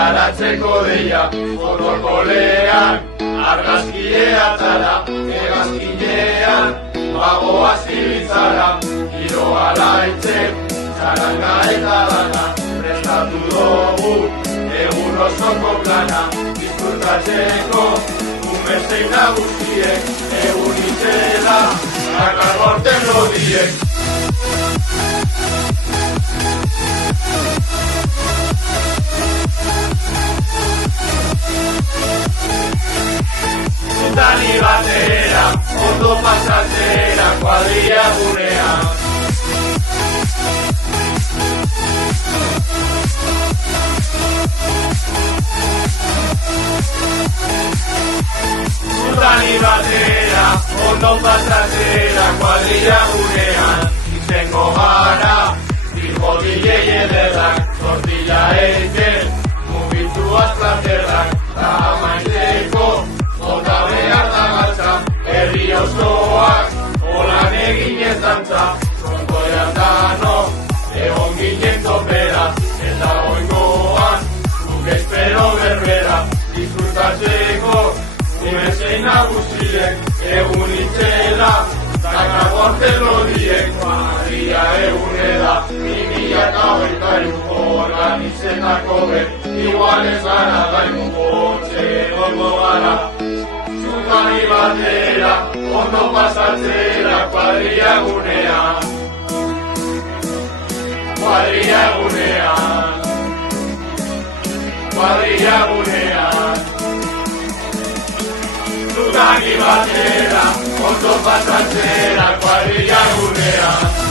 Zaratzeko deia, fotokolean, argazkileatara, hegazkinean, bagoa zilitzara, giroa laitzen, txaranga eta dana, prestatu dugu, egun osoko plana, disfrutatzeko, umezein nagusiek, egun itxela, dakar gorten lodiek. Dani batera, ondo pasatzera, kuadrilla gunean. Dani batera, ondo pasatzera, kuadrilla gunean. Izango gara, dijo DJ ederrak, tortilla eiken, mugituaz platerrak, ta maiteko, Ota behar da galtza, herri osoak, holan egin ez dantza, frontoian dano, egon ginen topera, eta oingoan, guk espero berbera, disfrutatzeko, umezein nagusiek, egun itxela, daka gorten lodiek, kuadrilla eguneda, 2023 organizetako igual ez gara gaimu potxe gongo gara. Zutani batera, ondo pasatzera, kuadrilla gunean. Kuadrilla gunean. Kuadrilla gunean. Zutani batera, ondo pasatzera, kuadrilla gunean.